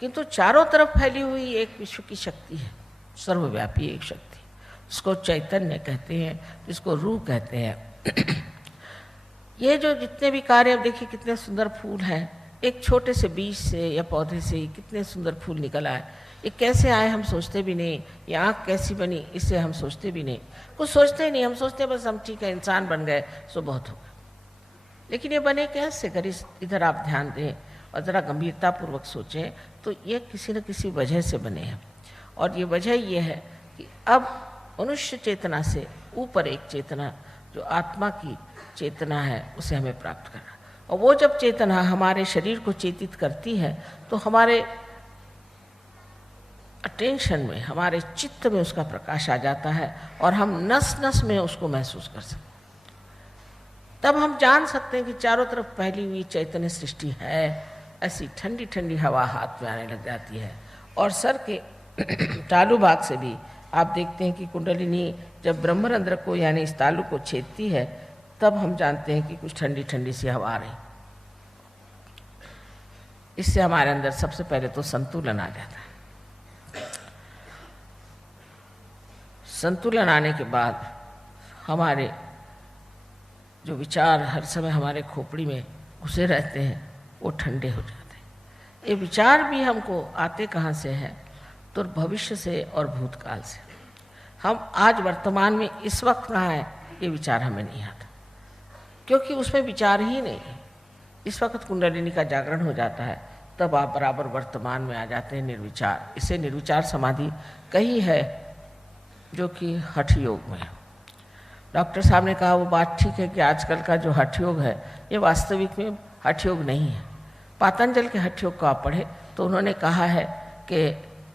किंतु चारों तरफ फैली हुई एक विश्व की शक्ति है, सर्वव्यापी एक शक्ति, जिसको चैतन्य कहते हैं, जिसको रूह कहते हैं। ये जो जितने भी कार्य, अब देखिए कितने सुंदर फूल हैं, एक छोटे से बीज से या पौधे से ही कितने सुंदर फूल निकल आए। ये कैसे आए हम सोचते भी नहीं, ये आँख कैसी बनी इससे हम सोचते भी नहीं, कुछ सोचते ही नहीं। हम सोचते बस हम ठीक है, इंसान बन गए सो बहुत होगा। लेकिन ये बने कैसे, अगर इधर आप ध्यान दें और ज़रा गंभीरतापूर्वक सोचें तो ये किसी न किसी वजह से बने हैं। और ये वजह ये है कि अब मनुष्य चेतना से ऊपर एक चेतना जो आत्मा की चेतना है उसे हमें प्राप्त करना। और वो जब चेतना हमारे शरीर को चेतित करती है तो हमारे अटेंशन में, हमारे चित्त में उसका प्रकाश आ जाता है और हम नस नस में उसको महसूस कर सकते हैं। तब हम जान सकते हैं कि चारों तरफ फैली हुई चैतन्य सृष्टि है। ऐसी ठंडी ठंडी हवा हाथ में आने लग जाती है और सर के तालु भाग से भी आप देखते हैं कि कुंडलिनी जब ब्रह्मरंध्र को यानी इस तालु को छेदती है तब हम जानते हैं कि कुछ ठंडी ठंडी सी हवा आ रही। इससे हमारे अंदर सबसे पहले तो संतुलन आ जाता है। संतुलन आने के बाद हमारे जो विचार हर समय हमारे खोपड़ी में घुसे रहते हैं वो ठंडे हो जाते हैं। ये विचार भी हमको आते कहाँ से हैं, तो भविष्य से और भूतकाल से। हम आज वर्तमान में इस वक्त कहाँ हैं ये विचार हमें नहीं आता, क्योंकि उसमें विचार ही नहीं है। इस वक्त कुंडलिनी का जागरण हो जाता है तब आप बराबर वर्तमान में आ जाते हैं, निर्विचार। इसे निर्विचार समाधि कही है जो कि हठ योग में है। डॉक्टर साहब ने कहा वो बात ठीक है कि आजकल का जो हठ योग है ये वास्तविक में हठ योग नहीं है। पातंजल के हठ योग को आप पढ़े तो उन्होंने कहा है कि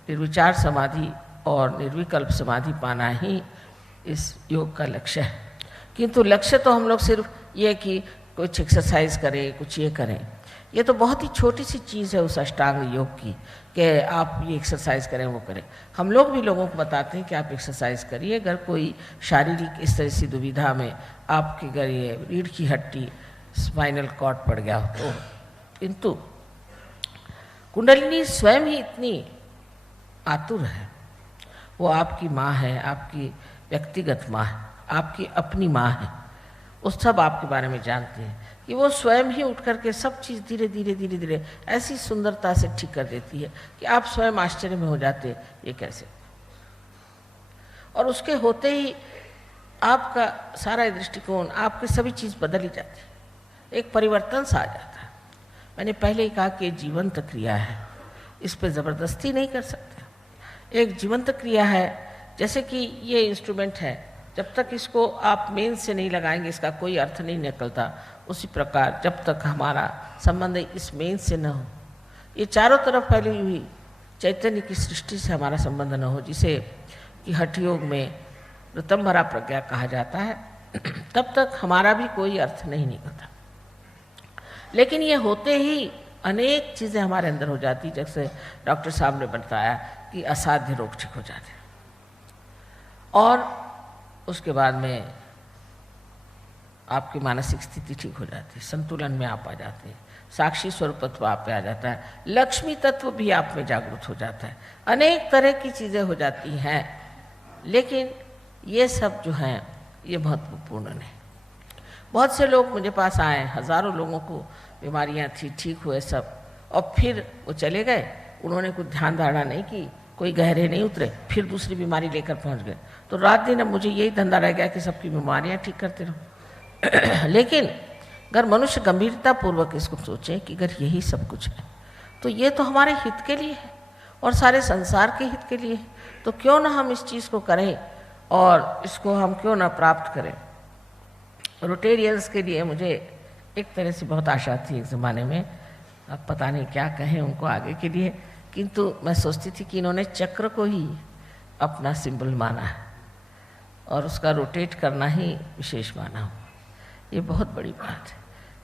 निर्विचार समाधि और निर्विकल्प समाधि पाना ही इस योग का लक्ष्य है। किंतु लक्ष्य तो हम लोग सिर्फ ये कि कुछ एक्सरसाइज करें, कुछ ये करें, ये तो बहुत ही छोटी सी चीज़ है उस अष्टांग योग की कि आप ये एक्सरसाइज करें वो करें। हम लोग भी लोगों को बताते हैं कि आप एक्सरसाइज करिए। अगर कोई शारीरिक इस तरह से दुविधा में आपके घर ये रीढ़ की हड्डी, स्पाइनल कॉर्ड पड़ गया हो तो, किंतु कुंडलिनी स्वयं ही इतनी आतुर है। वो आपकी माँ है, आपकी व्यक्तिगत माँ है, आपकी अपनी माँ है। उस सब आपके बारे में जानते हैं कि वो स्वयं ही उठ करके सब चीज़ धीरे धीरे धीरे धीरे ऐसी सुंदरता से ठीक कर देती है कि आप स्वयं आश्चर्य में हो जाते ये कैसे। और उसके होते ही आपका सारा दृष्टिकोण, आपकी सभी चीज़ बदल ही जाती है, एक परिवर्तन सा आ जाता है। मैंने पहले ही कहा कि ये जीवंत क्रिया है, इस पर ज़बरदस्ती नहीं कर सकते। एक जीवंत क्रिया है, जैसे कि ये इंस्ट्रूमेंट है, जब तक इसको आप मेन से नहीं लगाएंगे इसका कोई अर्थ नहीं निकलता। उसी प्रकार जब तक हमारा संबंध इस मेन से न हो, ये चारों तरफ फैली हुई चैतन्य की सृष्टि से हमारा संबंध न हो, जिसे कि हठ योग में ऋतंभरा प्रज्ञा कहा जाता है, तब तक हमारा भी कोई अर्थ नहीं निकलता। लेकिन ये होते ही अनेक चीज़ें हमारे अंदर हो जाती, जैसे डॉक्टर साहब ने बताया कि असाध्य रोग ठीक हो जाते हैं। और उसके बाद में आपकी मानसिक स्थिति ठीक हो जाती है, संतुलन में आप आ जाते हैं, साक्षी स्वरूपत्व आप पे आ जाता है, लक्ष्मी तत्व भी आप में जागृत हो जाता है, अनेक तरह की चीज़ें हो जाती हैं। लेकिन ये सब जो हैं ये महत्वपूर्ण नहीं। बहुत से लोग मुझे पास आए, हज़ारों लोगों को बीमारियां थी, ठीक हुए सब, और फिर वो चले गए, उन्होंने कुछ ध्यान धारणा नहीं की, कोई गहरे नहीं उतरे, फिर दूसरी बीमारी लेकर पहुंच गए। तो रात दिन अब मुझे यही धंधा रह गया कि सबकी बीमारियां ठीक करते रहो। लेकिन अगर मनुष्य गंभीरता पूर्वक इसको सोचे कि अगर यही सब कुछ है तो ये तो हमारे हित के लिए है और सारे संसार के हित के लिए है, तो क्यों ना हम इस चीज़ को करें और इसको हम क्यों ना प्राप्त करें। रोटेरियंस के लिए मुझे एक तरह से बहुत आशा थी एक ज़माने में, अब पता नहीं क्या कहें उनको आगे के लिए, किंतु मैं सोचती थी कि इन्होंने चक्र को ही अपना सिंबल माना है और उसका रोटेट करना ही विशेष माना हो, ये बहुत बड़ी बात है।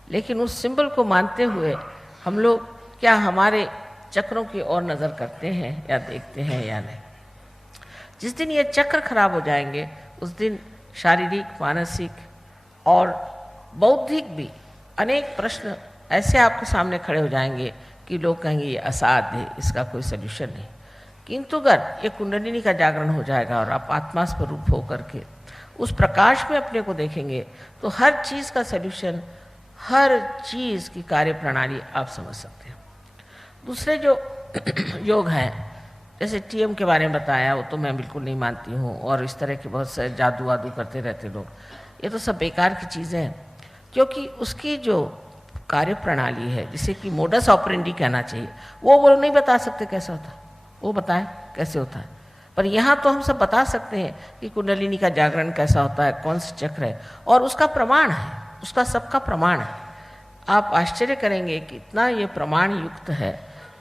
लेकिन उस सिंबल को मानते हुए हम लोग क्या हमारे चक्रों की ओर नज़र करते हैं या देखते हैं या नहीं। जिस दिन ये चक्र खराब हो जाएंगे उस दिन शारीरिक, मानसिक और बौद्धिक भी अनेक प्रश्न ऐसे आपके सामने खड़े हो जाएंगे कि लोग कहेंगे ये असाध्य है, इसका कोई सल्यूशन नहीं। किंतु अगर ये कुंडलिनी का जागरण हो जाएगा और आप आत्मा स्वरूप होकर के उस प्रकाश में अपने को देखेंगे तो हर चीज़ का सल्यूशन, हर चीज़ की कार्य प्रणाली आप समझ सकते हैं। दूसरे जो योग हैं, जैसे टीएम के बारे में बताया, वो तो मैं बिल्कुल नहीं मानती हूँ, और इस तरह के बहुत से जादू वादू करते रहते लोग, ये तो सब बेकार की चीज़ें हैं। क्योंकि उसकी जो कार्य प्रणाली है, जिसे कि मोडस ऑपरेंडी कहना चाहिए, वो नहीं बता सकते कैसा होता है, वो बताएं कैसे होता है। पर यहाँ तो हम सब बता सकते हैं कि कुंडलिनी का जागरण कैसा होता है, कौन सा चक्र है, और उसका प्रमाण है, उसका सबका प्रमाण है। आप आश्चर्य करेंगे कि इतना ये प्रमाण युक्त है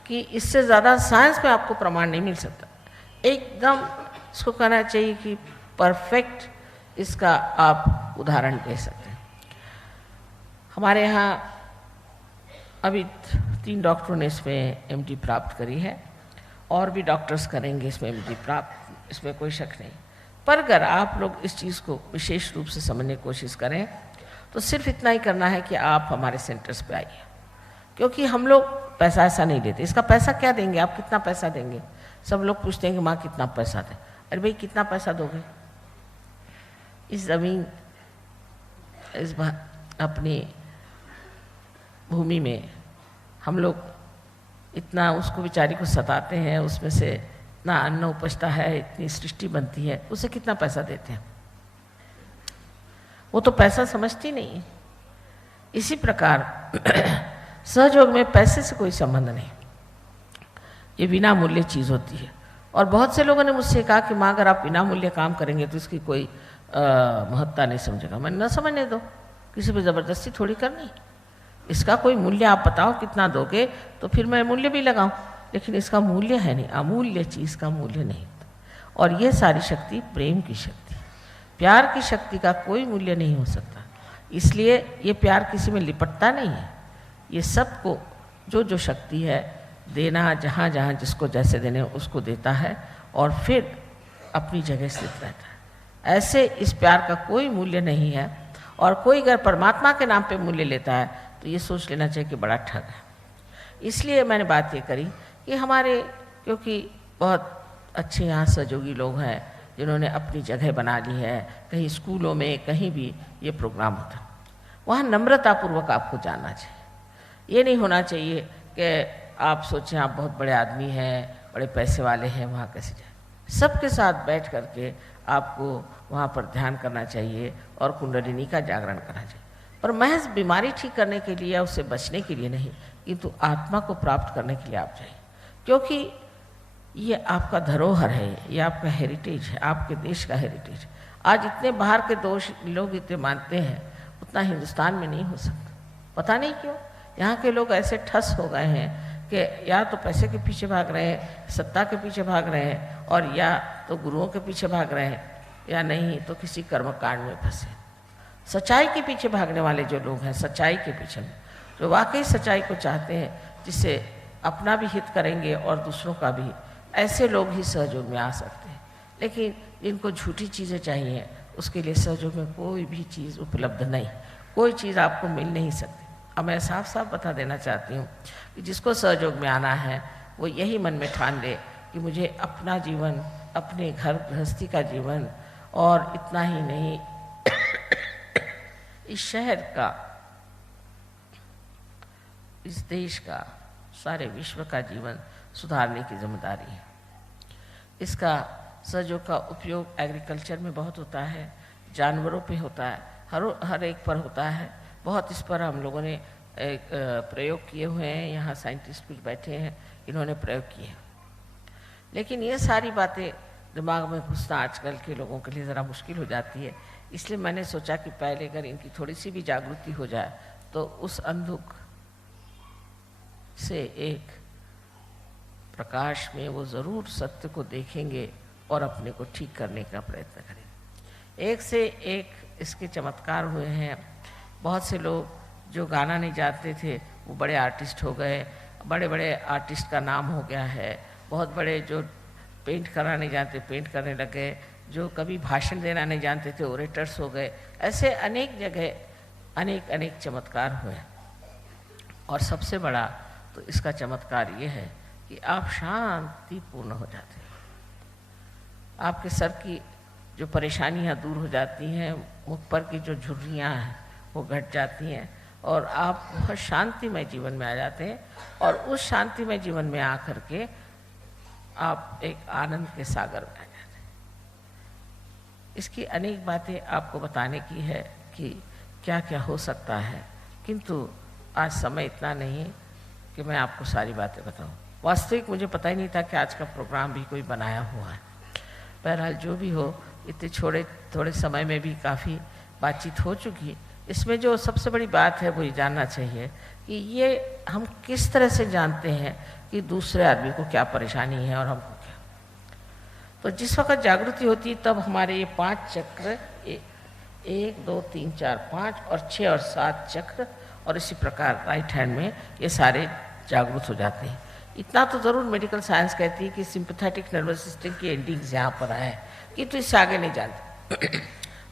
कि इससे ज़्यादा साइंस में आपको प्रमाण नहीं मिल सकता। एकदम इसको कहना चाहिए कि परफेक्ट इसका आप उदाहरण दे सकते हैं। हमारे यहाँ अभी 3 डॉक्टरों ने इसमें एमडी प्राप्त करी है, और भी डॉक्टर्स करेंगे इसमें एमडी प्राप्त, इसमें कोई शक नहीं। पर अगर आप लोग इस चीज़ को विशेष रूप से समझने की कोशिश करें तो सिर्फ इतना ही करना है कि आप हमारे सेंटर्स पे आइए, क्योंकि हम लोग पैसा ऐसा नहीं देते। इसका पैसा क्या देंगे, आप कितना पैसा देंगे? सब लोग पूछते हैं कि माँ कितना पैसा दें। अरे भाई कितना पैसा दोगे? इस ज़मीन, इस अपनी भूमि में हम लोग इतना उसको बेचारी को सताते हैं, उसमें से इतना अन्न उपजता है, इतनी सृष्टि बनती है, उसे कितना पैसा देते हैं? वो तो पैसा समझती नहीं। इसी प्रकार सहयोग में पैसे से कोई संबंध नहीं, ये बिना मूल्य चीज़ होती है। और बहुत से लोगों ने मुझसे कहा कि माँ अगर आप बिना मूल्य काम करेंगे तो इसकी कोई महत्ता नहीं समझेगा। मैंने न समझने दो, किसी पे ज़बरदस्ती थोड़ी करनी। इसका कोई मूल्य आप बताओ कितना दोगे तो फिर मैं मूल्य भी लगाऊं, लेकिन इसका मूल्य है नहीं, अमूल्य चीज़ का मूल्य नहीं। और ये सारी शक्ति प्रेम की शक्ति, प्यार की शक्ति का कोई मूल्य नहीं हो सकता। इसलिए ये प्यार किसी में लिपटता नहीं है, ये सबको जो जो शक्ति है देना, जहाँ जहाँ जिसको जैसे देने उसको देता है, और फिर अपनी जगह स्थित रहता है। ऐसे इस प्यार का कोई मूल्य नहीं है। और कोई अगर परमात्मा के नाम पे मूल्य लेता है तो ये सोच लेना चाहिए कि बड़ा ठग है। इसलिए मैंने बात ये करी कि हमारे, क्योंकि बहुत अच्छे यहाँ सहयोगी लोग हैं जिन्होंने अपनी जगह बना ली है, कहीं स्कूलों में कहीं भी ये प्रोग्राम होता, वहाँ नम्रतापूर्वक आपको जाना चाहिए। ये नहीं होना चाहिए कि आप सोचें आप बहुत बड़े आदमी हैं, बड़े पैसे वाले हैं, वहाँ कैसे जाए। सबके साथ बैठ करके आपको वहाँ पर ध्यान करना चाहिए और कुंडलिनी का जागरण करना चाहिए। पर महज बीमारी ठीक करने के लिए या उससे बचने के लिए नहीं, किंतु आत्मा को प्राप्त करने के लिए आप जाइए, क्योंकि ये आपका धरोहर है, ये आपका हेरिटेज है, आपके देश का हेरिटेज। आज इतने बाहर के दोष लोग इतने मानते हैं, उतना हिंदुस्तान में नहीं हो सकता। पता नहीं क्यों यहाँ के लोग ऐसे ठस हो गए हैं कि या तो पैसे के पीछे भाग रहे हैं, सत्ता के पीछे भाग रहे हैं, और या तो गुरुओं के पीछे भाग रहे हैं, या नहीं तो किसी कर्मकांड में फंसे। सच्चाई के पीछे भागने वाले जो लोग हैं, सच्चाई के पीछे में, जो वाकई सच्चाई को चाहते हैं, जिससे अपना भी हित करेंगे और दूसरों का भी, ऐसे लोग ही सहयोग में आ सकते हैं। लेकिन जिनको झूठी चीज़ें चाहिए, उसके लिए सहयोग में कोई भी चीज़ उपलब्ध नहीं, कोई चीज़ आपको मिल नहीं सकती। अब मैं साफ साफ बता देना चाहती हूँ कि जिसको सहयोग में आना है वो यही मन में ठान ले कि मुझे अपना जीवन, अपने घर गृहस्थी का जीवन, और इतना ही नहीं इस शहर का, इस देश का, सारे विश्व का जीवन सुधारने की जिम्मेदारी है। इसका सहयोग का उपयोग एग्रीकल्चर में बहुत होता है, जानवरों पे होता है, हर एक पर होता है। बहुत इस पर हम लोगों ने एक प्रयोग किए हुए हैं। यहाँ साइंटिस्ट कुछ बैठे हैं, इन्होंने प्रयोग किए। लेकिन ये सारी बातें दिमाग में घुसना आजकल के लोगों के लिए ज़रा मुश्किल हो जाती है। इसलिए मैंने सोचा कि पहले अगर इनकी थोड़ी सी भी जागृति हो जाए तो उस अंधुक से एक प्रकाश में वो ज़रूर सत्य को देखेंगे और अपने को ठीक करने का प्रयत्न करेंगे। एक से एक इसके चमत्कार हुए हैं। बहुत से लोग जो गाना नहीं जानते थे वो बड़े आर्टिस्ट हो गए, बड़े बड़े आर्टिस्ट का नाम हो गया है। बहुत बड़े जो पेंट करना नहीं जानते पेंट करने लगे, जो कभी भाषण देना नहीं जानते थे ओरेटर्स हो गए। ऐसे अनेक जगह अनेक अनेक चमत्कार हुए। और सबसे बड़ा तो इसका चमत्कार ये है कि आप शांतिपूर्ण हो जाते हैं। आपके सर की जो परेशानियां दूर हो जाती हैं, मुख पर की जो झुर्रियाँ हैं वो घट जाती हैं और आप बहुत शांतिमय जीवन में आ जाते हैं। और उस शांतिमय जीवन में आकर के आप एक आनंद के सागर में आ जाते हैं। इसकी अनेक बातें आपको बताने की है कि क्या क्या हो सकता है, किंतु आज समय इतना नहीं कि मैं आपको सारी बातें बताऊं। वास्तविक मुझे पता ही नहीं था कि आज का प्रोग्राम भी कोई बनाया हुआ है। बहरहाल जो भी हो, इतने थोड़े समय में भी काफ़ी बातचीत हो चुकी। इसमें जो सबसे बड़ी बात है वो ये जानना चाहिए कि ये हम किस तरह से जानते हैं कि दूसरे आदमी को क्या परेशानी है और हमको क्या। तो जिस वक्त जागृति होती है तब हमारे ये 5 चक्र, 1 2 3 4 5 और 6 और 7 चक्र और इसी प्रकार राइट हैंड में ये सारे जागृत हो जाते हैं। इतना तो ज़रूर मेडिकल साइंस कहती है कि सिंपैथेटिक नर्वस सिस्टम की एंडिंग्स यहाँ पर आए कि तो इससे आगे नहीं जानते।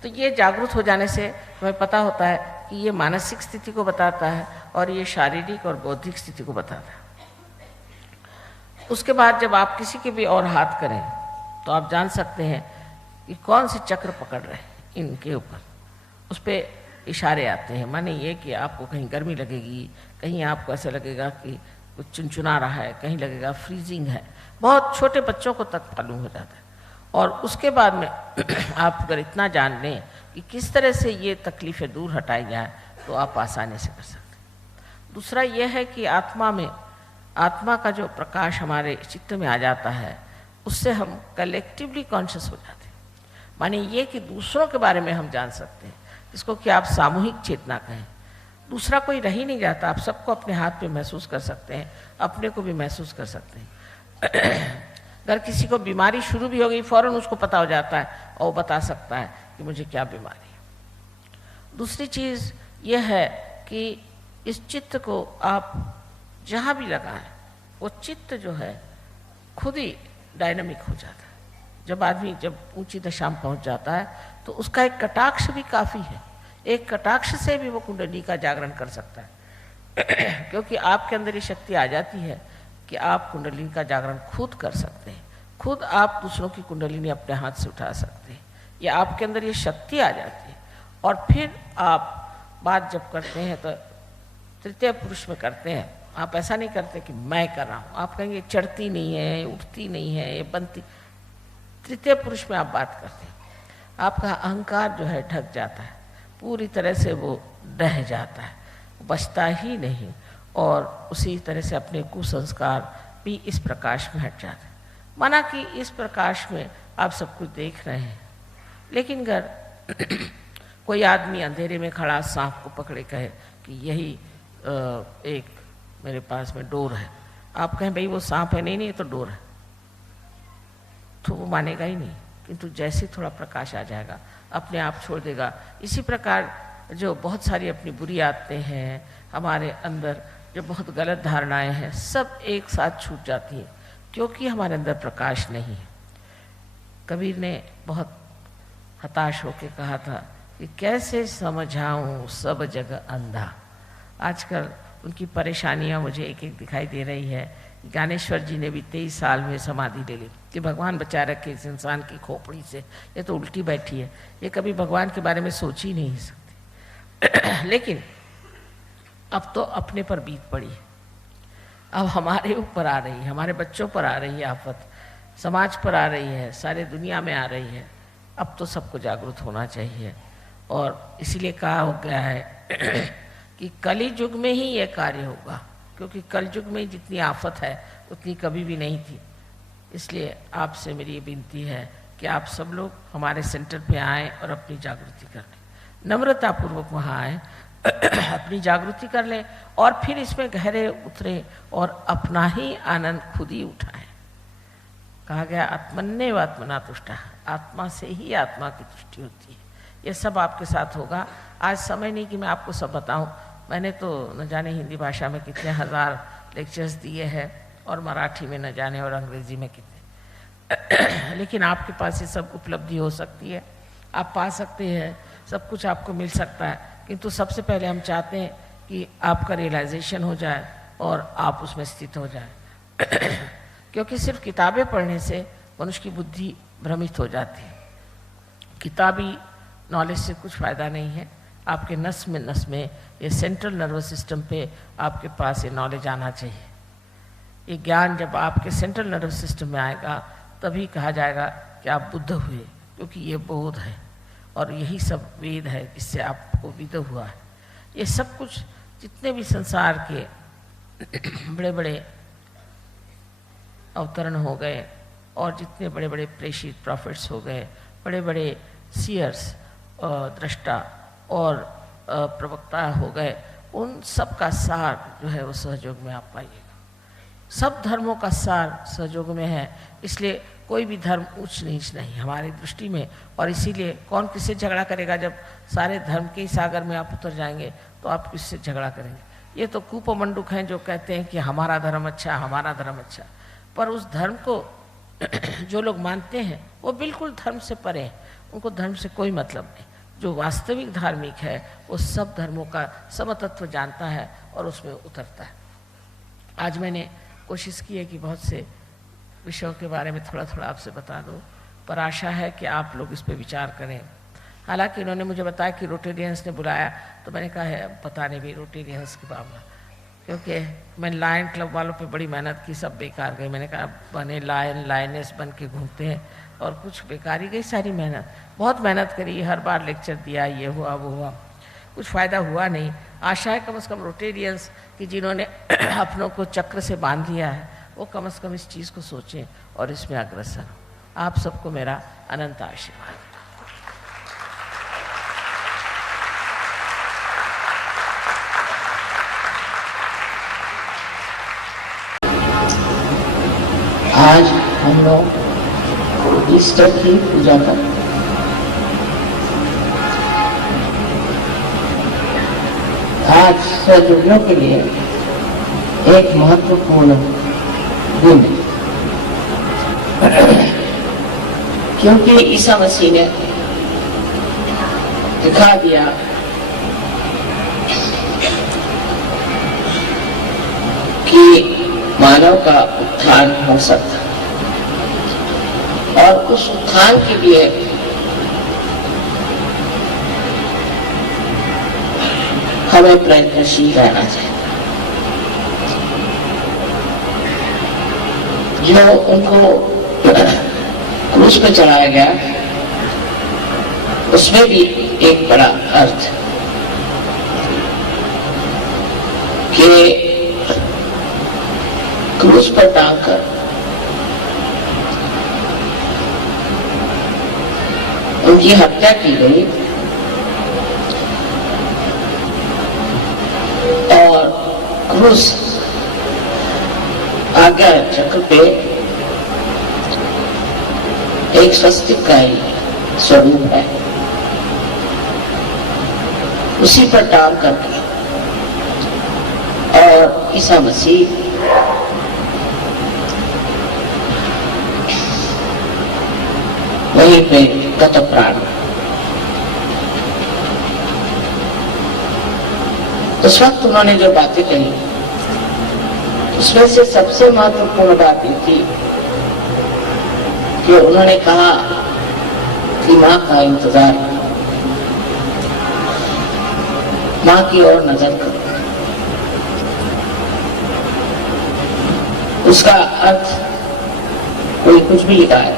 तो ये जागरूक हो जाने से हमें पता होता है कि ये मानसिक स्थिति को बताता है और ये शारीरिक और बौद्धिक स्थिति को बताता है। उसके बाद जब आप किसी के भी और हाथ करें तो आप जान सकते हैं कि कौन से चक्र पकड़ रहे हैं इनके ऊपर, उस पर इशारे आते हैं। माने ये कि आपको कहीं गर्मी लगेगी, कहीं आपको ऐसा लगेगा कि कुछ चुनचुना रहा है, कहीं लगेगा फ्रीजिंग है। बहुत छोटे बच्चों को तक मालूम हो जाता है। और उसके बाद में आप अगर इतना जान लें कि किस तरह से ये तकलीफ़ें दूर हटाई जाए तो आप आसानी से कर सकते हैं। दूसरा यह है कि आत्मा का जो प्रकाश हमारे चित्त में आ जाता है उससे हम कलेक्टिवली कॉन्शियस हो जाते हैं। माने ये कि दूसरों के बारे में हम जान सकते हैं, जिसको कि आप सामूहिक चेतना कहें। दूसरा कोई रह ही नहीं जाता, आप सबको अपने हाथ पे महसूस कर सकते हैं, अपने को भी महसूस कर सकते हैं। अगर किसी को बीमारी शुरू भी हो गई फौरन उसको पता हो जाता है और वो बता सकता है कि मुझे क्या बीमारी है। दूसरी चीज़ यह है कि इस चित्त को आप जहाँ भी लगाएं वो चित्त जो है खुद ही डायनामिक हो जाता है। जब आदमी जब ऊंची दशा में पहुँच जाता है तो उसका एक कटाक्ष भी काफ़ी है। एक कटाक्ष से भी वो कुंडली का जागरण कर सकता है क्योंकि आपके अंदर ये शक्ति आ जाती है कि आप कुंडलिनी का जागरण खुद कर सकते हैं। खुद आप दूसरों की कुंडलिनी अपने हाथ से उठा सकते हैं। ये आपके अंदर ये शक्ति आ जाती है। और फिर आप बात जब करते हैं तो तृतीय पुरुष में करते हैं। आप ऐसा नहीं करते कि मैं कर रहा हूँ, आप कहेंगे चढ़ती नहीं है, उठती नहीं है, ये बनती। तृतीय पुरुष में आप बात करते हैं, आपका अहंकार जो है ढक जाता है, पूरी तरह से वो ढह जाता है, बचता ही नहीं। और उसी तरह से अपने कुसंस्कार भी इस प्रकाश में हट जाते हैं। माना कि इस प्रकाश में आप सब कुछ देख रहे हैं, लेकिन अगर कोई आदमी अंधेरे में खड़ा सांप को पकड़े कहे कि यही एक मेरे पास में डोर है, आप कहें भाई वो सांप है, नहीं नहीं ये तो डोर है, तो वो मानेगा ही नहीं। किंतु जैसे थोड़ा प्रकाश आ जाएगा अपने आप छोड़ देगा। इसी प्रकार जो बहुत सारी अपनी बुरी आदतें हैं हमारे अंदर, जो बहुत गलत धारणाएं हैं, सब एक साथ छूट जाती हैं क्योंकि हमारे अंदर प्रकाश नहीं है। कबीर ने बहुत हताश होकर कहा था कि कैसे समझाऊं सब जगह अंधा। आजकल उनकी परेशानियां मुझे एक एक दिखाई दे रही है। ज्ञानेश्वर जी ने भी 23 साल में समाधि ले ली कि भगवान बचा रखे इस इंसान की खोपड़ी से, ये तो उल्टी बैठी है, ये कभी भगवान के बारे में सोच ही नहीं सकती। लेकिन अब तो अपने पर बीत पड़ी है, अब हमारे ऊपर आ रही है, हमारे बच्चों पर आ रही है आफत, समाज पर आ रही है, सारे दुनिया में आ रही है। अब तो सबको जागरूक होना चाहिए। और इसीलिए कहा हो गया है कि कली युग में ही ये कार्य होगा, क्योंकि कल युग में जितनी आफत है उतनी कभी भी नहीं थी। इसलिए आपसे मेरी ये विनती है कि आप सब लोग हमारे सेंटर पे आएँ और अपनी जागृति कर लें, नम्रतापूर्वक वहाँ आएँ, अपनी जागृति कर लें और फिर इसमें गहरे उतरें और अपना ही आनंद खुद ही उठाएं। कहा गया आत्मन्नेव आत्मना तुष्टा, आत्मा से ही आत्मा की तुष्टि होती है। ये सब आपके साथ होगा। आज समय नहीं कि मैं आपको सब बताऊं, मैंने तो न जाने हिंदी भाषा में कितने हज़ार लेक्चर्स दिए हैं और मराठी में न जाने और अंग्रेजी में कितने लेकिन आपके पास ये सब उपलब्धि हो सकती है, आप पा सकते हैं, सब कुछ आपको मिल सकता है। किंतु सबसे पहले हम चाहते हैं कि आपका रियलाइजेशन हो जाए और आप उसमें स्थित हो जाए। क्योंकि सिर्फ किताबें पढ़ने से मनुष्य की बुद्धि भ्रमित हो जाती है। किताबी नॉलेज से कुछ फ़ायदा नहीं है। आपके नस में ये सेंट्रल नर्वस सिस्टम पे आपके पास ये नॉलेज आना चाहिए। ये ज्ञान जब आपके सेंट्रल नर्वस सिस्टम में आएगा तभी कहा जाएगा कि आप बुद्ध हुए, क्योंकि ये बोध है और यही सब वेद है जिससे आपको विद हुआ है। ये सब कुछ जितने भी संसार के बड़े बड़े अवतरण हो गए और जितने बड़े बड़े प्रेषित प्रॉफिट्स हो गए, बड़े बड़े सीयर्स, दृष्टा और प्रवक्ता हो गए, उन सब का सार जो है वो सहयोग में आप पाइएगा। सब धर्मों का सार सहयोग में है, इसलिए कोई भी धर्म ऊंच नीच नहीं हमारी दृष्टि में। और इसीलिए कौन किससे झगड़ा करेगा? जब सारे धर्म के ही सागर में आप उतर जाएंगे तो आप किससे झगड़ा करेंगे? ये तो कूपमंडूक हैं जो कहते हैं कि हमारा धर्म अच्छा, हमारा धर्म अच्छा, पर उस धर्म को जो लोग मानते हैं वो बिल्कुल धर्म से परे हैं, उनको धर्म से कोई मतलब नहीं। जो वास्तविक धार्मिक है वो सब धर्मों का समतत्व जानता है और उसमें उतरता है। आज मैंने कोशिश की है कि बहुत से विषयों के बारे में थोड़ा थोड़ा आपसे बता दूं, पर आशा है कि आप लोग इस पर विचार करें। हालांकि उन्होंने मुझे बताया कि रोटेरियंस ने बुलाया, तो मैंने कहा है पता नहीं भी रोटेरियंस की मामला, क्योंकि मैंने लायन क्लब वालों पे बड़ी मेहनत की, सब बेकार गई। मैंने कहा बने लायन लायनेस बन के घूमते हैं और कुछ बेकार ही गई सारी मेहनत। बहुत मेहनत करी, हर बार लेक्चर दिया, ये हुआ वो हुआ, कुछ फ़ायदा हुआ नहीं। आशा है कम से कम रोटेरियंस कि जिन्होंने अपनों को चक्र से बांध लिया है वो कम से कम इस चीज़ को सोचें और इसमें अग्रसर हो। आप सबको मेरा अनंत आशीर्वाद। आज हम लोग ईस्टर की पूजा कर, आज सहयोगियों के लिए एक महत्वपूर्ण दिन, क्योंकि ईसा मसीह ने दिखा दिया कि मानव का उत्थान हो सकता, और उस उत्थान के लिए हमें प्रयत्नशील रहना चाहिए। जो उनको क्रूस पे चढ़ाया गया उसमें भी एक बड़ा अर्थ कि क्रूस पर टांग कर उनकी हत्या की गई और क्रूस आज्ञा चक्र पे एक स्वस्तिक का ही स्वरूप है, उसी पर टांग करके और ईसा मसीह वहीं पे गत प्राण। उस वक्त उन्होंने जो बातें कही उसमें से सबसे महत्वपूर्ण बात ये थी कि उन्होंने कहा कि माँ का इंतजार, माँ की ओर नजर करो। उसका अर्थ कोई कुछ भी लिखा है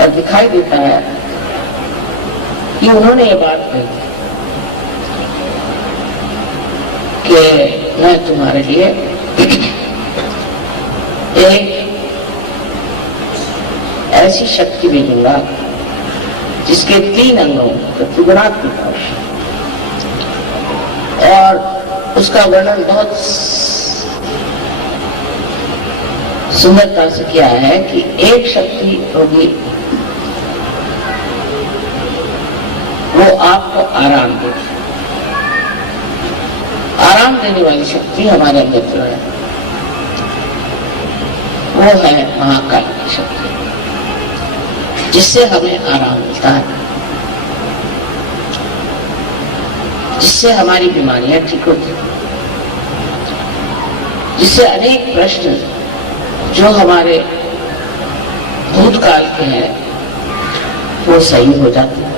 और दिखाई देता है कि उन्होंने ये बात कही कि मैं तुम्हारे लिए एक ऐसी शक्ति भेजूंगा जिसके 3 अंगों त्रिगुणात्मक और उसका वर्णन बहुत सुंदरता से किया है कि एक शक्ति होगी वो आपको आराम देगी। आराम देने वाली शक्ति हमारे अंदर जो है वो है महाकाल की शक्ति, जिससे हमें आराम मिलता है, जिससे हमारी बीमारियां ठीक होती हैं, जिससे अनेक प्रश्न जो हमारे भूतकाल के हैं वो सही हो जाते हैं।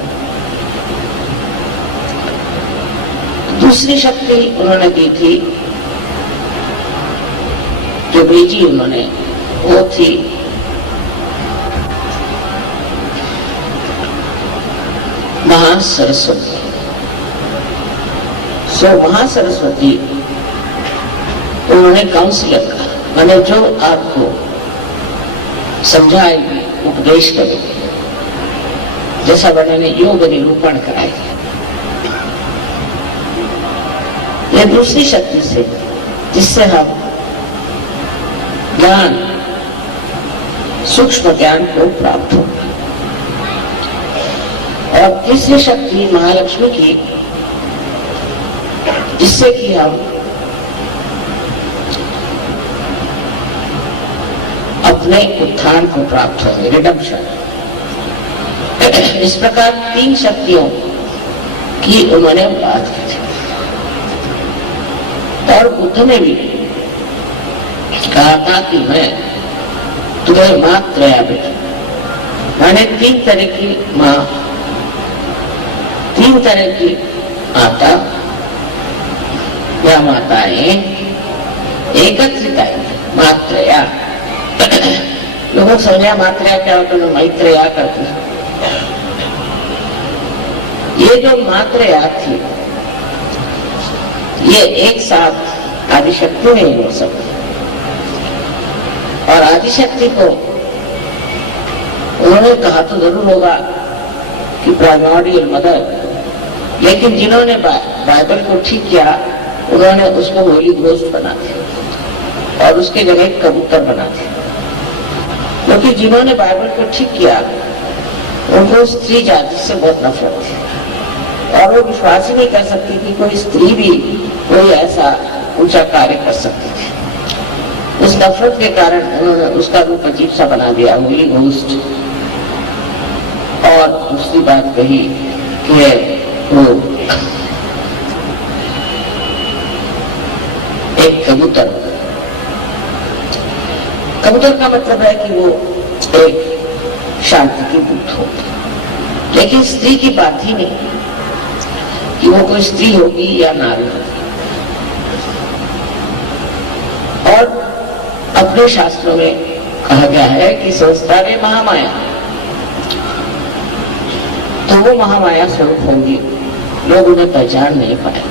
दूसरी शक्ति उन्होंने दी थी, जो भेजी उन्होंने, वो थी महासरस्वती। महासरस्वती उन्होंने काउंसिलर का, मैंने जो आपको समझाएगी, उपदेश करेगी, जैसा उन्होंने योग निरूपण कराया। यह दूसरी शक्ति से, जिससे हम ज्ञान, सूक्ष्म ज्ञान को प्राप्त हो। और तीसरी शक्ति महालक्ष्मी की, जिससे कि हम अपने उत्थान को प्राप्त होंगे, रिडम्पशन। इस प्रकार तीन शक्तियों की उन्होंने बात की थी। और बुद्ध ने भी कहा था कि मैं तुम्हें मात्र मैंने तीन तरह की माँ, तीन तरह की माता या माताएं एकत्रित आई, मात्रया। लोगों को समझा मात्रया क्या होता है, मैत्रेया करते हैं। ये जो मात्रया थी, ये एक साथ आदिशक्ति नहीं हो सकती। और आदिशक्ति को उन्होंने कहा तो जरूर होगा कि प्राइमोर्डियल मदर, लेकिन जिन्होंने बाइबल को ठीक किया, उन्होंने उसको होली घोस्ट बना दिया और उसके जगह कबूतर बना दिया। क्योंकि जिन्होंने बाइबल को ठीक किया, उनको स्त्री जाति से बहुत नफरत थी और वो विश्वास ही नहीं कर सकती कि कोई स्त्री भी कोई ऐसा ऊंचा कार्य कर सकती थी। उस नफरत के कारण उन्होंने उसका रूप अजीब सा बना दिया, होली घोस्ट। और दूसरी बात कही कि वो एक कबूतर, कबूतर का मतलब है कि वो एक शांति की दूत हो। लेकिन स्त्री की बात ही नहीं कि वो कोई स्त्री होगी या नारी होगी। और अपने शास्त्रों में कहा गया है कि संस्कारे महामाया, तो वो महामाया स्वरूप होंगी, लोग उन्हें पहचान नहीं पाए।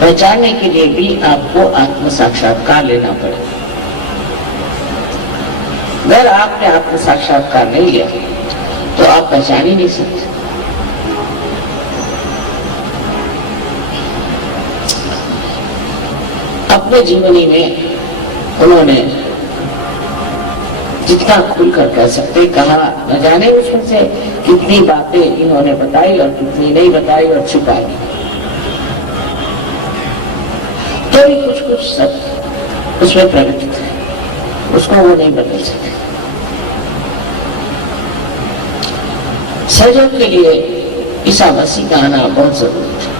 पहचानने के लिए भी आपको आत्म साक्षात्कार लेना पड़ेगा। अगर आपने आत्म साक्षात्कार नहीं लिया तो आप पहचान ही नहीं सकते। अपने जीवनी में उन्होंने जितना खुलकर कह सकते कहा, न जाने उसमें से कितनी बातें इन्होंने बताई और कितनी नहीं बताई और छुपाई। तो भी कुछ कुछ सब उसमें प्रकटित है, उसको वो नहीं बदल सकते। सहयोग के लिए ईसा मसीह का आना बहुत जरूरी था।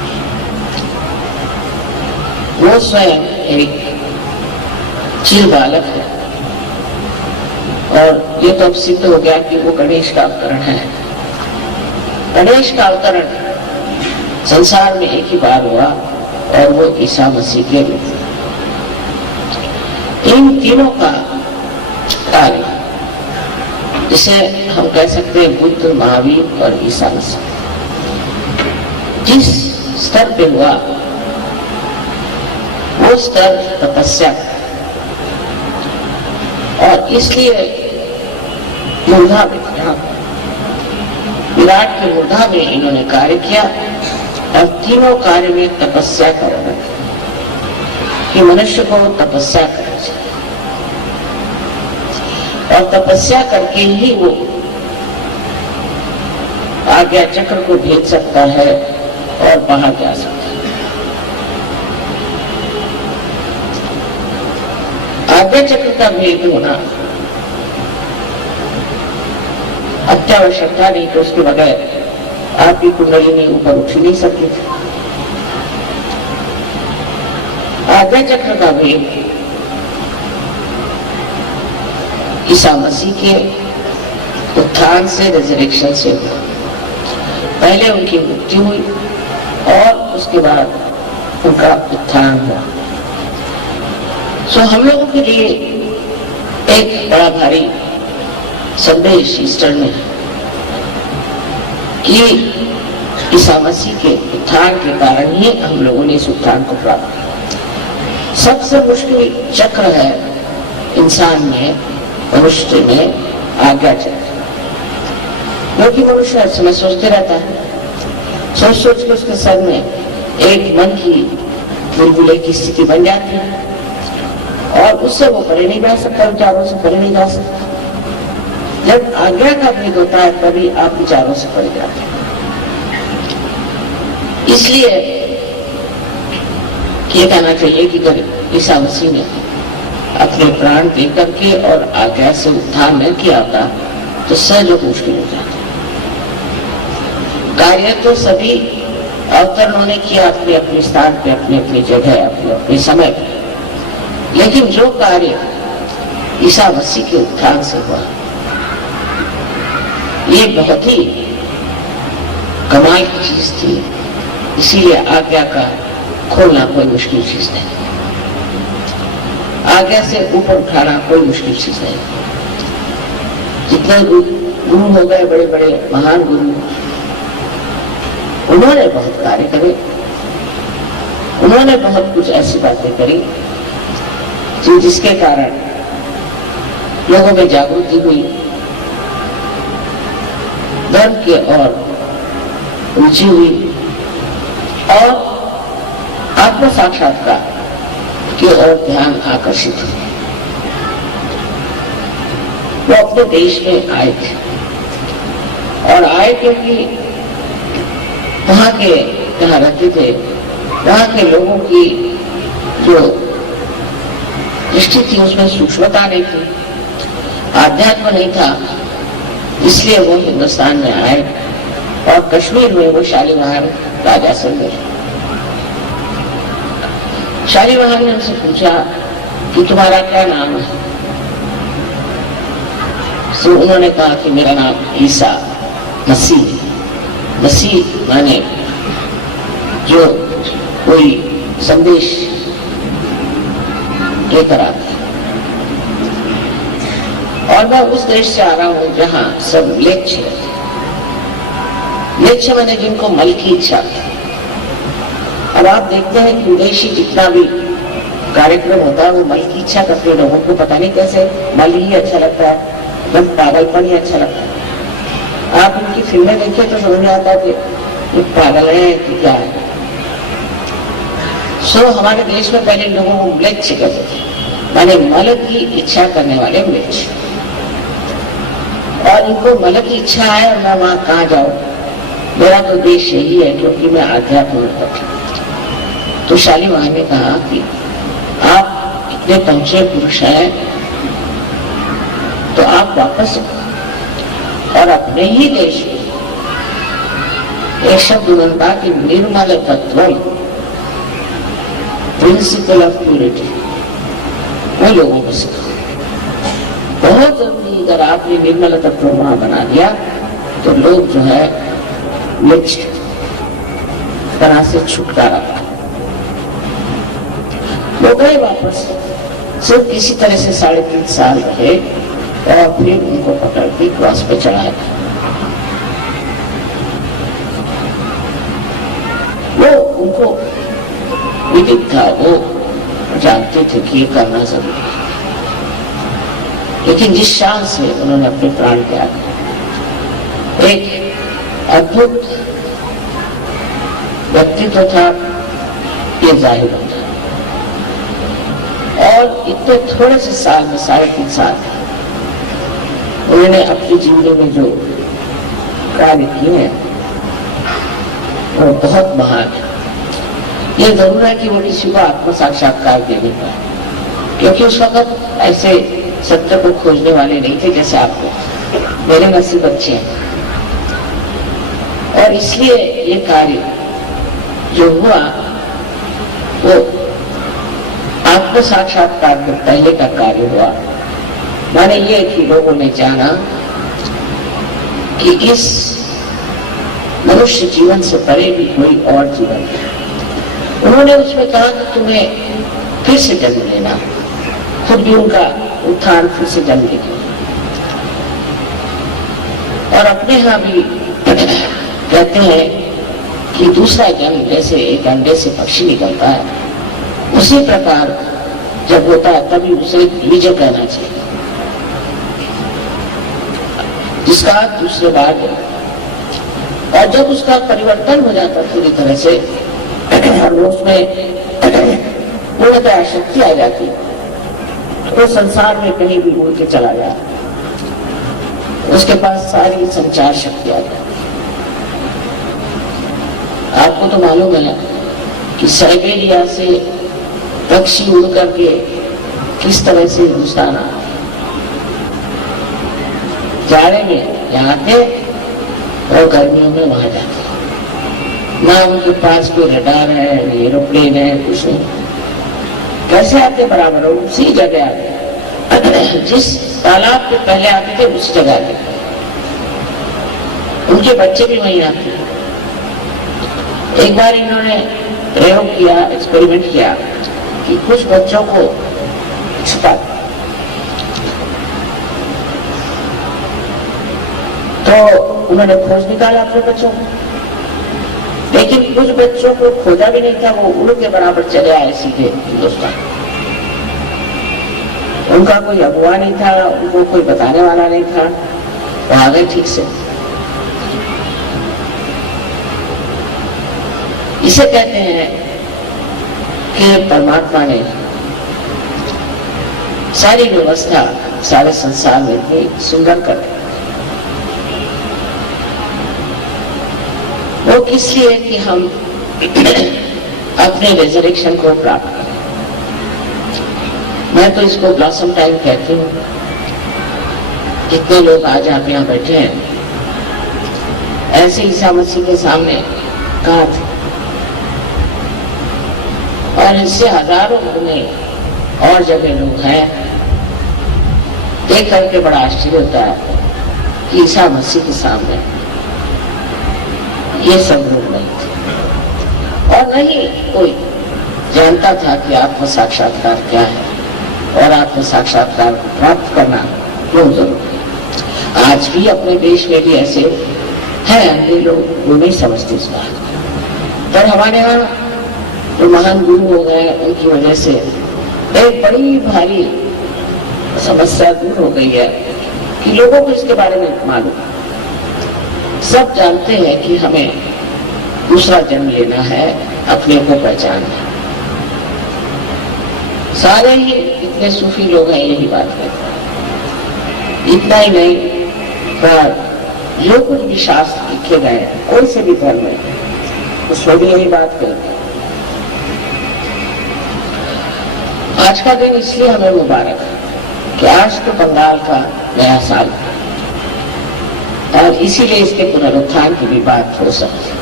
वो स्वयं एक चिर बालक है और ये तो अब सिद्ध हो गया कि वो गणेश का अवतरण है। गणेश का अवतरण संसार में एक ही बार हुआ और वो ईसा मसीह के रूप में। इन तीनों का कार्य, जिसे हम कह सकते हैं बुद्ध, महावीर और ईसा मसीह, जिस स्तर पे हुआ वो स्तर तपस्या। और इसलिए मूर्धा में, विराट के मूर्धा में इन्होंने कार्य किया और तीनों कार्य में तपस्या का वर्णन कि मनुष्य को तपस्या करनी चाहिए और तपस्या करके ही वो आज्ञा चक्र को भेज सकता है और बाहर जा सकता है। आज्ञा चक्र का भेद होना अत्यावश्यकता नहीं, तो उसके बगैर आपकी कुंडलिनी ऊपर उठ ही नहीं सकती थी। आज्ञा चक्र का भेद ईसा मसीह के उत्थान से, रिजरेक्शन से हुआ। पहले उनकी मृत्यु हुई और उसके बाद उनका उत्थान हुआ। सो हम लोगों के लिए एक बड़ा भारी संदेश ईस्टर में है कि ईसा मसीह के उत्थान के कारण ही हम लोगों ने इस उत्थान को प्राप्त किया। सबसे मुश्किल चक्र है इंसान में, मनुष्य में आज्ञा चक्र, क्योंकि मनुष्य हर समय सोचते रहता है, सोच सोच के उसके सर में एक मन की बुलबुले की स्थिति बन जाती है और उससे वो परे नहीं जा सकता, विचारों से परे नहीं जा सकता। जब आज्ञा का भेद होता है तभी आप विचारों से परे जाते हैं। इसलिए ये कहना चाहिए कि अगर ईसा मसीह ने अपने प्राण दे करके और आज्ञा से उत्थान न किया होता तो सहज मुश्किल हो जाता। कार्य तो सभी अवतरणों ने किया अपने अपने स्थान पे, अपने अपनी जगह, अपने अपने समय पे, लेकिन जो कार्य ईसा मसीह के उत्थान से हुआ ये बहुत ही कमाल की चीज थी। इसीलिए आज्ञा का खोलना कोई मुश्किल चीज नहीं, आज्ञा से ऊपर उठाना कोई मुश्किल चीज नहीं। जितने गुरु हो गए, बड़े बड़े महान गुरु, उन्होंने बहुत कार्य करे, उन्होंने बहुत कुछ ऐसी बातें करी जिसके कारण लोगों में जागृति हुई, धर्म के और रुचि हुई और आत्म साक्षात्कार की ओर ध्यान आकर्षित हुआ। वो अपने देश में आए थे और आए क्योंकि वहां के जहां रहते थे वहां के लोगों की जो दृष्टि थी उसमें सूक्ष्मता नहीं थी, आध्यात्म नहीं था। इसलिए वो हिंदुस्तान में आए और कश्मीर में वो शालीमार राजा से मिले। शालीमार ने उनसे पूछा कि तुम्हारा क्या नाम है? तो उन्होंने कहा कि मेरा नाम ईसा मसीह। मसीह माने जो कोई संदेश लेकर आता। और मैं उस देश से आ रहा हूं जहां सब म्लेच्छ है। म्लेच्छ माने जिनको मल की इच्छा थी। अब आप देखते हैं कि विदेशी जितना भी कार्यक्रम होता है वो मल की इच्छा करते लोगों को, पता नहीं कैसे मल ही अच्छा लगता है, एकदम पागलपन ही अच्छा लगता है। आप उनकी फिल्में देखिए तो समझ में आता है कि ये पागल है कि क्या है। सो हमारे देश में पहले लोगों को म्लेच्छ कहते थे, माने मल की इच्छा करने वाले म्लेच्छ। और इनको मल की इच्छा है और मैं वहां कहाँ जाऊं, मेरा तो देश यही है क्योंकि मैं आध्यात्म में पहुंचा। तो शालीमार ने कहा कि आप इतने पहुंचे पुरुष हैं तो आप वापस और अपने ही देश में एक शब्द उन्होंने कहा कि निर्मल तत्व, प्रिंसिपल ऑफ प्यूरिटी, वो लोगों को सिखा। बहुत जल्दी अगर आपने निर्मल तत्व वहां बना दिया तो लोग जो है मिक्स तरह से छुटकारा पा। वो गए वापस, सिर्फ किसी तरह से 3.5 साल रहे और फिर उनको पकड़ के क्रॉस पे चढ़ाया। वो उनको विदित था, वो जानते थे कि ये करना जरूरी है, लेकिन जिस शान से उन्होंने अपने प्राण त्याग, एक अद्भुत व्यक्तित्व था, ये जाहिर होता। और इतने थोड़े से साल में 3.5 साल उन्होंने अपनी जिंदगी में जो कार्य किए हैं वो बहुत महान है। ये जरूर है कि वो किसी को आत्म साक्षात्कार दे नहीं पाए, क्योंकि उस वक्त ऐसे सत्य को खोजने वाले नहीं थे जैसे आपको। मेरे नसीब अच्छे हैं और इसलिए ये कार्य जो हुआ वो आत्म साक्षात्कार के पहले का कार्य हुआ, माने ये कि लोगों ने जाना कि इस मनुष्य जीवन से परे भी कोई और जीवन है। उन्होंने उसमें कहा कि तुम्हें फिर से जन्म लेना, खुद भी उनका उत्थान फिर से जन्म लेना। और अपने यहां भी कहते हैं कि दूसरा जन्म जैसे एक अंडे से पक्षी निकलता है, उसी प्रकार जब होता है तभी उसे विजय कहना चाहिए, जिसका दूसरे बार और जब उसका परिवर्तन हो जाता पूरी तरह से और उसमें पूर्णतः शक्ति आ जाती, तो संसार में कहीं भी उड़ के चला जाए, उसके पास सारी संचार शक्ति आ जाती। आपको तो मालूम है कि साइबेरिया से पक्षी उड़ करके किस तरह से हिंदुस्तान आए, जाड़े में यहाँ आते और गर्मियों में वहां जाते। ना उनके पास कोई रडार है, एरोप्लेन है, कुछ नहीं। कैसे आते? बराबर उसी जगह आते, जिस तालाब पे पहले आते थे उसी जगह आते। उनके बच्चे भी वहीं आते। एक बार इन्होंने प्रयोग किया, एक्सपेरिमेंट किया कि कुछ बच्चों को छुपा, तो उन्होंने खोज निकाला अपने बच्चों को, लेकिन कुछ बच्चों को खोजा भी नहीं था, वो उड़ के बराबर चले आए सीधे हिंदुस्तान। उनका कोई अगुआ नहीं था, उनको कोई बताने वाला नहीं था, वो आ गए ठीक से। इसे कहते हैं कि परमात्मा ने सारी व्यवस्था सारे संसार में इतनी सुंदर कर दी। वो किस लिए? कि हम अपने रिजरेक्शन को प्राप्त करें। मैं तो इसको ब्लॉसम टाइम कहती हूँ। कितने लोग आज आप यहाँ बैठे हैं, ऐसे ईसा मसीह के सामने कहा थे, और इससे हजारों में और जगह लोग हैं। देख करके बड़ा आश्चर्य होता है कि ईसा मसीह के सामने ये सब लोग नहीं थे, और नहीं कोई जानता था कि आत्म साक्षात्कार क्या है और आत्म साक्षात्कार प्राप्त करना क्यों जरूरी है। आज भी अपने देश में भी ऐसे हैं अंधे लोग, वो नहीं समझते इस बात। पर हमारे यहाँ जो महान गुरु हो गए, उनकी वजह से एक बड़ी भारी समस्या दूर हो गई है कि लोगों को इसके बारे में मालूम। सब जानते हैं कि हमें दूसरा जन्म लेना है, अपने को पहचानना है। सारे ही इतने सूफी लोग हैं यही बात करते हैं। इतना ही नहीं, पर जो कुछ भी शास्त्र लिखे गए, कोई से भी धर्म है, उसमें भी यही बात करते हैं। आज का दिन इसलिए हमें मुबारक है कि आज तो बंगाल का नया साल है, और इसीलिए इसके पुनरुत्थान की भी बात हो सकती है।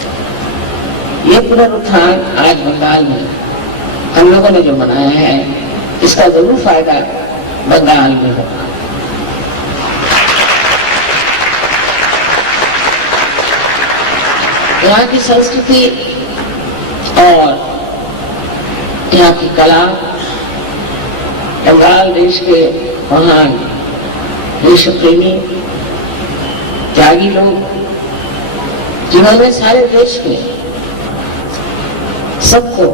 ये पुनरुत्थान आज बंगाल में हम लोगों ने जो मनाया है, इसका जरूर फायदा बंगाल में होगा। यहाँ की संस्कृति और यहाँ की कला, बंगाल देश के महान देश प्रेमी त्यागी लोग, जिन्होंने सारे देश में सबको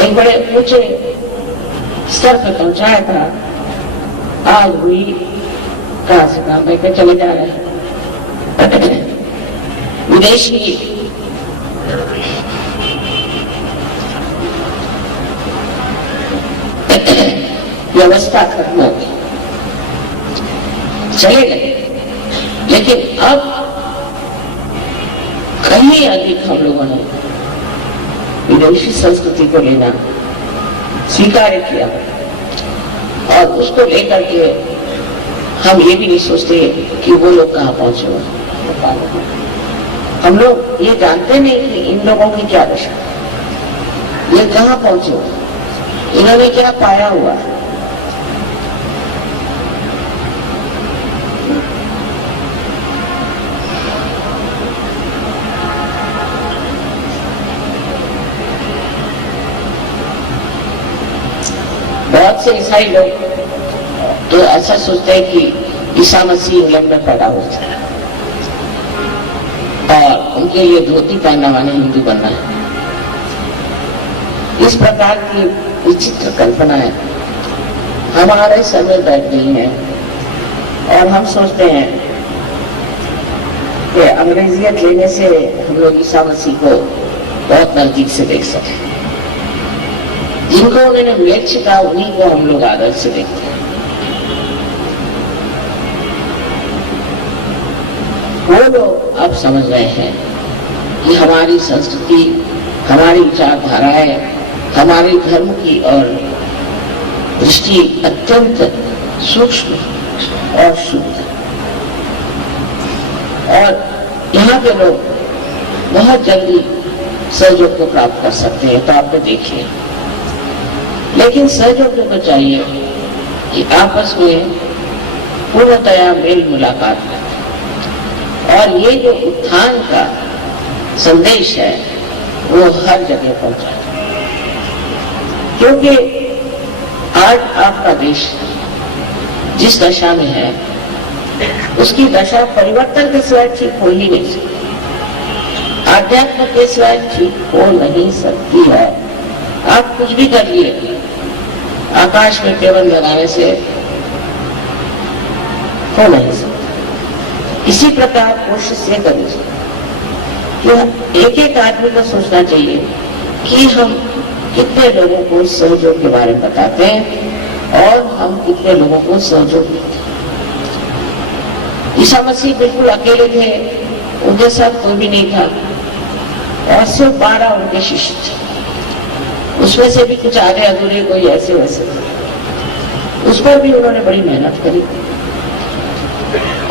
एक बड़े ऊंचे स्तर पर पहुंचाया था, आज हुई कहां से काम लेकर चले जा रहे हैं। विदेशी व्यवस्था खत्म हो गई, चले गए। लेकिन अब कहीं अधिक हम लोगों ने विदेशी संस्कृति को लेना स्वीकार किया, और उसको लेकर के हम ये भी नहीं सोचते कि वो लोग कहाँ पहुंचे हुए। हम लोग ये जानते नहीं कि इन लोगों की क्या दशा, ये कहाँ पहुंचे हुए। इन्होंने क्या पाया हुआ? बहुत से ईसाई लोग तो ऐसा सोचते हैं कि ईसा मसीह इंग्लैंड में पैदा होता है और उनके लिए धोती पहनना माने हिंदू बनना है। इस प्रकार की विचित्र कल्पनाएं हमारे सर में बैठ गई हैं और हम सोचते हैं कि अंग्रेजियत लेने से हम लोग ईसा मसीह को बहुत नजदीक से देख सके। जिनको उन्होंने मेल छिका उन्हीं को हम लोग आदर से देखते हैं। वो लोग अब समझ रहे हैं कि हमारी संस्कृति, हमारी विचारधाराएं, हमारे धर्म की और दृष्टि अत्यंत सूक्ष्म और शुद्ध, और यहाँ के लोग बहुत जल्दी सहयोग को प्राप्त कर सकते हैं। तो आपने देखिए, लेकिन सहयोग को चाहिए कि आपस में पूर्णतया मेल मुलाकात करें और ये जो उत्थान का संदेश है वो हर जगह पहुंचा, क्योंकि आज आपका देश जिस दशा में है उसकी दशा परिवर्तन के सिवाय ठीक हो ही नहीं सकती, आध्यात्म के सिवाय ठीक हो नहीं सकती है। आप कुछ भी कर लिए, आकाश में केवल लगाने से हो नहीं सकता। इसी प्रकार कोशिश ये करिए कि एक एक आदमी को सोचना चाहिए कि हम कितने लोगों को सहयोग के बारे में बताते हैं और हम कितने लोगों को सहयोग देते हैं। ईसा मसीह बिल्कुल अकेले थे, उनके साथ कोई भी नहीं था और सिर्फ 12 उनके शिष्य थे। उसमें से भी कुछ आधे अधूरे, कोई ऐसे वैसे थे। उस पर भी उन्होंने बड़ी मेहनत करी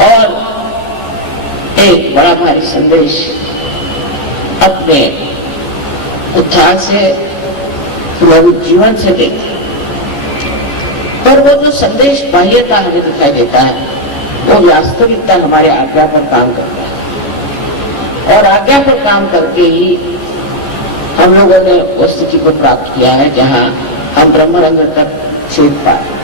और एक बड़ा भारी संदेश अपने उत्थान से, हमारे जीवन से देखा। पर वो जो संदेश बाह्यता हमें दिखाई देता है वो वास्तविकता हमारे आज्ञा पर काम करता है और आज्ञा पर काम करके ही हम लोगों ने उस स्थिति को प्राप्त किया है जहां हम ब्रह्मरंग तक छेद पाए।